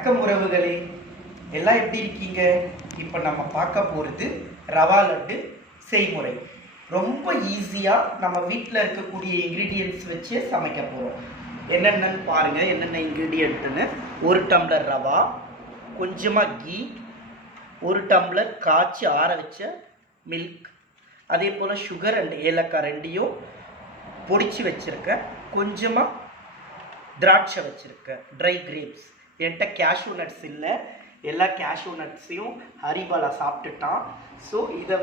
வணக்கம் உறவுகளே, எல்லாம் எப்படி இருக்கீங்க? இப்போ நம்ம பார்க்க போகிறது ரவா லட்டு செய்முறை. ரொம்ப ஈஸியாக நம்ம வீட்டில் இருக்கக்கூடிய இன்க்ரீடியன்ட்ஸ் வச்சு சமைக்க போகிறோம். என்னென்னு பாருங்கள். என்னென்ன இன்க்ரீடியண்ட்டுன்னு: 1 டம்ளர் ரவா, கொஞ்சமாக கீ, 1 டம்ளர் காய்ச்சி ஆற வச்ச மில்க், அதே போல் சுகர் அண்ட் ஏலக்காய் ரெண்டையும் பொடிச்சு வச்சுருக்கேன். கொஞ்சமாக திராட்சை வச்சுருக்கேன், ட்ரை கிரேப்ஸ். என்கிட்ட கேஷ்யூ நட்ஸ் இல்லை, எல்லா கேஷ்யூ நட்ஸையும் ஹரிபாலா சாப்பிட்டுட்டான். ஸோ இதை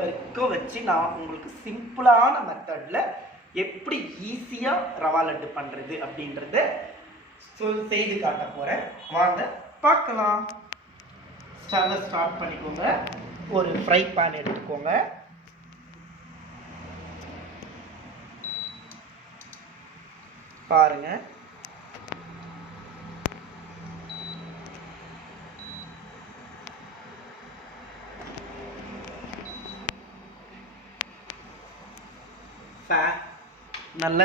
வச்சு நான் உங்களுக்கு சிம்பிளான மெத்தடில் எப்படி ஈஸியாக ரவா லட்டு பண்ணுறது அப்படின்றத செய்து காட்ட போகிறேன். வாங்க பார்க்கலாம். ஸ்டவ்வை ஸ்டார்ட் பண்ணிக்கோங்க. ஒரு ஃப்ரை பேன் எடுத்துக்கோங்க. பாருங்கள், நல்லா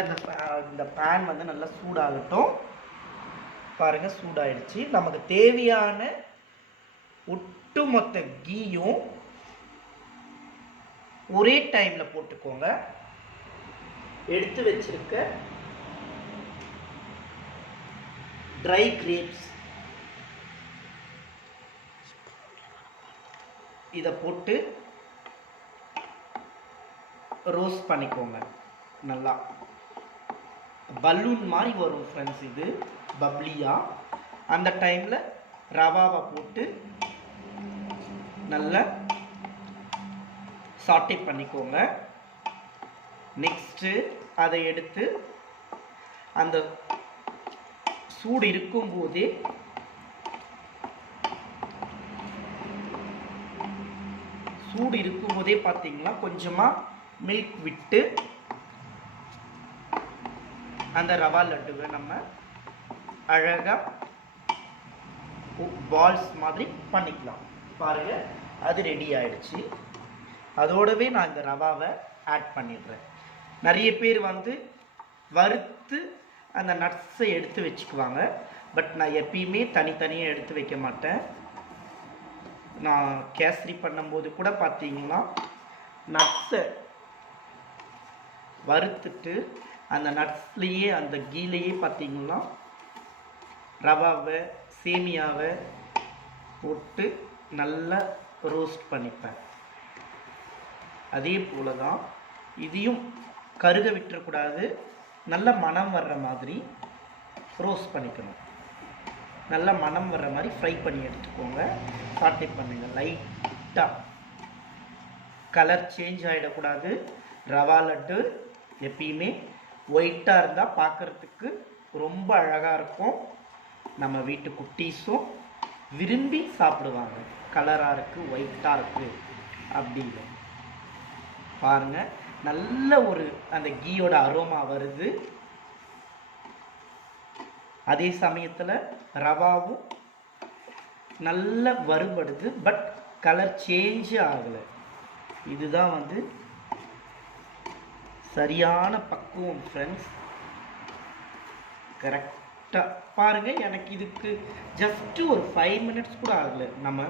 இந்த பேன் வந்து நல்லா சூடாகட்டும். பாருங்கள், சூடாயிடுச்சு. நமக்கு தேவையான ஒட்டுமொத்த கீயும் ஒரே டைமில் போட்டுக்கோங்க. எடுத்து வச்சிருக்க ட்ரை கிரேப்ஸ் இதை போட்டு ரோஸ்ட் பண்ணிக்கோங்க. நல்லா பலூன் மாதிரி வரும் ஃப்ரெண்ட்ஸ், இது பப்ளியாக. அந்த டைமில் ரவாவை போட்டு நல்லா சாட்டே பண்ணிக்கோங்க. நெக்ஸ்ட்டு அதை எடுத்து அந்த சூடு இருக்கும்போதே பார்த்தீங்கன்னா கொஞ்சமாக மில்க் விட்டு அந்த ரவா லட்டுவை நம்ம அழகாக பால்ஸ் மாதிரி பண்ணிக்கலாம். பாருங்கள், அது ரெடி ஆயிடுச்சு. அதோடவே நான் இந்த ரவாவை ஆட் பண்ணிடுறேன். நிறைய பேர் வந்து வறுத்து அந்த நட்ஸை எடுத்து வச்சுக்குவாங்க. பட் நான் எப்பயுமே தனித்தனியாக எடுத்து வைக்க மாட்டேன். நான் கேசரி பண்ணும்போது கூட பார்த்தீங்கன்னா நட்ஸை வறுத்துட்டு அந்த நட்ஸ்லேயே அந்த கீலையே பார்த்தீங்கன்னா ரவாவை சேமியாவை போட்டு நல்லா ரோஸ்ட் பண்ணிப்பேன். அதே போல் தான் இதையும் கருக விட்டுறக்கூடாது. நல்ல மணம் வர்ற மாதிரி ரோஸ்ட் பண்ணிக்கணும். நல்ல மணம் வர்ற மாதிரி ஃப்ரை பண்ணி எடுத்துக்கோங்க. சாட்டே பண்ணுங்க. லைட்டாக கலர் சேஞ்ச் ஆகிடக்கூடாது. ரவா லட்டு எப்பயுமே ஒயிட்டாக இருந்தால் பார்க்குறதுக்கு ரொம்ப அழகாக இருக்கும். நம்ம வீட்டு குட்டீஸும் விரும்பி சாப்பிடுவாங்க. கலராக இருக்குது, ஒயிட்டாக இருக்குது அப்படின்னு. பாருங்கள், நல்ல ஒரு அந்த கீயோட அரோமா வருது. அதே சமயத்தில் ரவாவும் நல்ல வறுபடுது. பட் கலர் சேஞ்சு ஆகலை. இதுதான் வந்து சரியான பக்குவம் ஃப்ரெண்ட்ஸ். கரெக்டாக பாருங்கள். எனக்கு இதுக்கு ஜஸ்ட்டு ஒரு 5 மினிட்ஸ் கூட ஆகலை நம்ம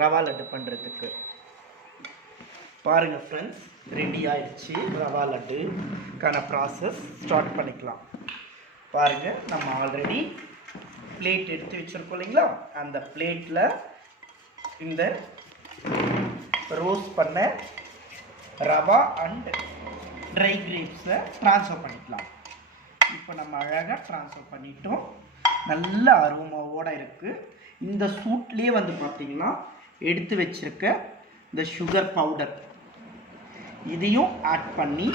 ரவா லட்டு பண்ணுறதுக்கு. பாருங்கள் ஃப்ரெண்ட்ஸ், ரெடி ஆயிடுச்சு. ரவா லட்டுக்கான ப்ராசஸ் ஸ்டார்ட் பண்ணிக்கலாம். பாருங்கள், நம்ம ஆல்ரெடி பிளேட் எடுத்து வச்சுருக்கோம் இல்லைங்களா? அந்த பிளேட்டில் இந்த ரோஸ்ட் பண்ண ரவா அண்ட் ட்ரை கிரேப்ஸை ட்ரான்ஸ்ஃபர் பண்ணிக்கலாம். இப்போ நம்ம அழகாக ட்ரான்ஸ்ஃபர் பண்ணிட்டோம். நல்ல அரோமாவோடு இருக்குது. இந்த சூட்லேயே வந்து பார்த்திங்கன்னா எடுத்து வச்சுருக்க இந்த சுகர் பவுடர் இதையும் ஆட் பண்ணி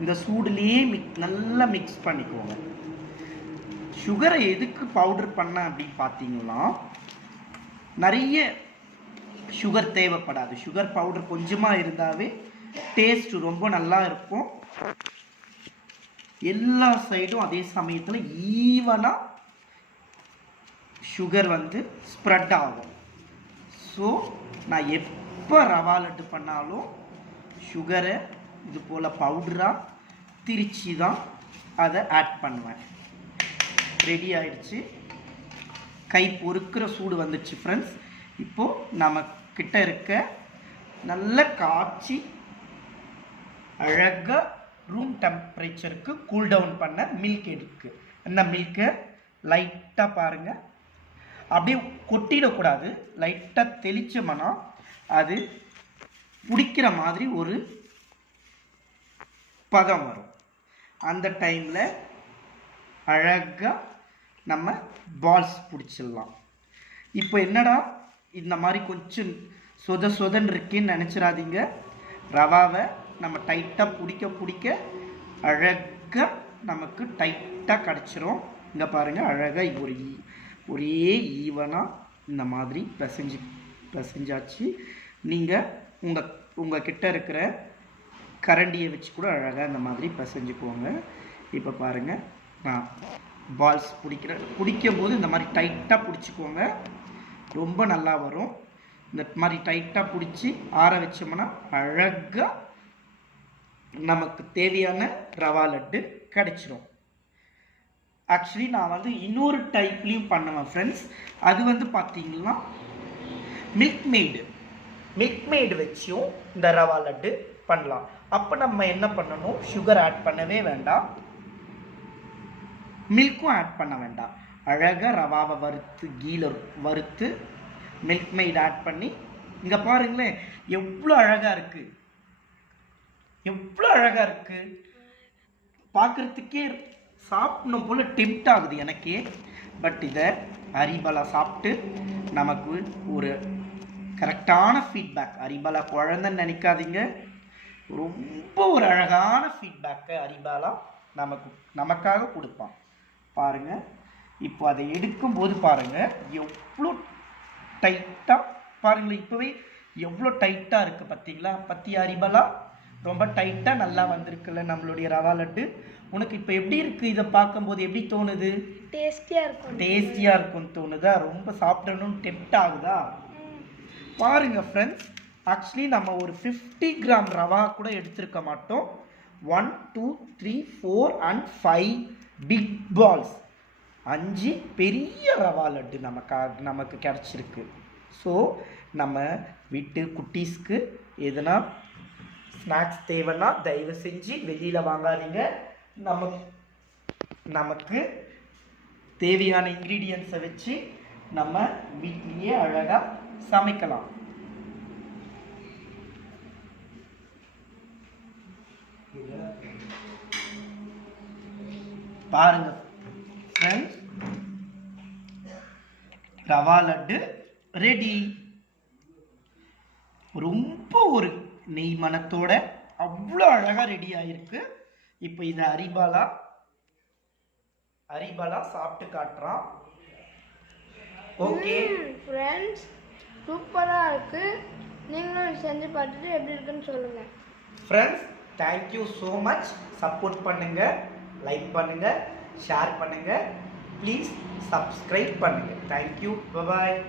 இந்த சூடுலேயே நல்லா மிக்ஸ் பண்ணிக்குவோங்க. சுகரை எதுக்கு பவுடர் பண்ண அப்படின்னு பார்த்தீங்கன்னா நிறைய சுகர் தேவைப்படாது. சுகர் பவுடர் கொஞ்சமாக இருந்தாவே டேஸ்ட் ரொம்ப நல்லா இருக்கும். எல்லா சைடும் அதே சமயத்தில் ஈவனாக சுகர் வந்து ஸ்ப்ரெட் ஆகும். ஸோ நான் எப்போ ரவா லட்டு பண்ணாலும் சுகரை இது போல் பவுடராக திரிச்சு தான் அதை ஆட் பண்ணுவேன். ரெடி ஆயிடுச்சு. கை பொறுக்கிற சூடு வந்துச்சு ஃப்ரெண்ட்ஸ். இப்போது நம்ம கிட்ட இருக்க நல்ல காய்ச்சி அழகாக ரூம் டெம்பரேச்சருக்கு கூல் டவுன் பண்ண மில்க் இருக்குது. இந்த மில்கை லைட்டாக பாருங்கள், அப்படியே கொட்டிடக்கூடாது, லைட்டாக தெளிச்சோம்னா அது பிடிக்கிற மாதிரி ஒரு பதம் வரும். அந்த டைமில் அழகாக நம்ம பால்ஸ் பிடிச்சிடலாம். இப்போ என்னடா இந்த மாதிரி கொஞ்சம் சொதன்னு இருக்கேன்னு நினச்சிடாதீங்க. ரவாவை நம்ம டைட்டாக பிடிக்க அழகாக நமக்கு டைட்டாக கிடச்சிரும். இங்கே பாருங்கள், அழகாக இது ஒரே ஈவனாக இந்த மாதிரி பிசைஞ்சாச்சு. நீங்கள் உங்கள் கிட்ட இருக்கிற கரண்டியை வச்சு கூட அழகாக இந்த மாதிரி பிசைஞ்சுக்குவோங்க. இப்போ பாருங்கள், நான் பால்ஸ் பிடிக்கும் போது இந்த மாதிரி டைட்டாக பிடிச்சிக்கோங்க, ரொம்ப நல்லா வரும். இந்த மாதிரி டைட்டாக பிடிச்சி ஆற வச்சோம்னா அழகாக நமக்கு தேவையான ரவா லட்டு கிடைச்சிரும். ஆக்சுவலி நான் வந்து இன்னொரு டைப்லேயும் பண்ணுவேன் ஃப்ரெண்ட்ஸ். அது பார்த்தீங்கன்னா மில்க் மெய்டு வச்சும் இந்த ரவா லட்டு பண்ணலாம். அப்போ நம்ம என்ன பண்ணணும், சுகர் ஆட் பண்ணவே வேண்டாம், மில்க்கும் ஆட் பண்ண வேண்டாம். அழகாக ரவாவை கீழே வறுத்து மில்க் மெய்டு ஆட் பண்ணி, இங்கே பாருங்களேன் எவ்வளோ அழகாக இருக்குது, பார்க்குறதுக்கே சாப்பிடணும் போல் டெம்ப்ட் ஆகுது எனக்கே. பட் இதை அரிபாலா சாப்பிட்டு நமக்கு ஒரு கரெக்டான ஃபீட்பேக், அரிபாலா குழந்தைன்னு நினைக்காதீங்க, ரொம்ப ஒரு அழகான ஃபீட்பேக்கை அரிபாலா நமக்காக கொடுப்பான். பாருங்கள், இப்போ அதை எடுக்கும்போது பாருங்கள் எவ்வளோ டைட்டாக, பாருங்களேன் இப்போவே எவ்வளோ டைட்டாக இருக்குது பார்த்தீங்களா? அரிபாலா ரொம்ப டைட்டாக நல்லா வந்திருக்குல்ல நம்மளுடைய ரவா லட்டு. உனக்கு இப்போ எப்படி இருக்குது, இதை பார்க்கும்போது எப்படி தோணுது? டேஸ்டியாக இருக்கும்னு தோணுதா? ரொம்ப சாப்பிடணும்னு டெம்ப்ட் ஆகுதா? பாருங்கள் ஃப்ரெண்ட்ஸ், ஆக்சுவலி நம்ம ஒரு 50 கிராம் ரவா கூட எடுத்துருக்க மாட்டோம். 1 2 3 4 and 5 பிக் பால்ஸ், 5 பெரிய ரவா லட்டு நமக்கு கிடச்சிருக்கு. ஸோ நம்ம வீட்டு குட்டீஸ்க்கு எதுனா ஸ்நாக்ஸ் தேவைன்னா தயவு செஞ்சு வெளியில் வாங்காதீங்க. நமக்கு தேவையான இன்க்ரீடியன்ஸை வச்சு நம்ம வீட்டிலேயே அழகாக சமைக்கலாம். பாருங்க ஃப்ரெண்ட்ஸ், ரவா லட்டு ரெடி. ரொம்ப ஒரு நெய் மணத்தோட அவ்வளோ அழகாக ரெடி ஆயிருக்கு. இப்போ இதை அரிபாலா சாப்பிட்டு காட்டுறான். ஓகே ஃப்ரெண்ட்ஸ், சூப்பராக இருக்குது. நீங்களும் செஞ்சு பார்த்துட்டு எப்படி இருக்குன்னு சொல்லுங்கள். Friends, thank you so much. Support பண்ணுங்கள், லைக் பண்ணுங்கள், ஷேர் பண்ணுங்கள், ப்ளீஸ் சப்ஸ்கிரைப் பண்ணுங்கள். தேங்க்யூ, பாய்.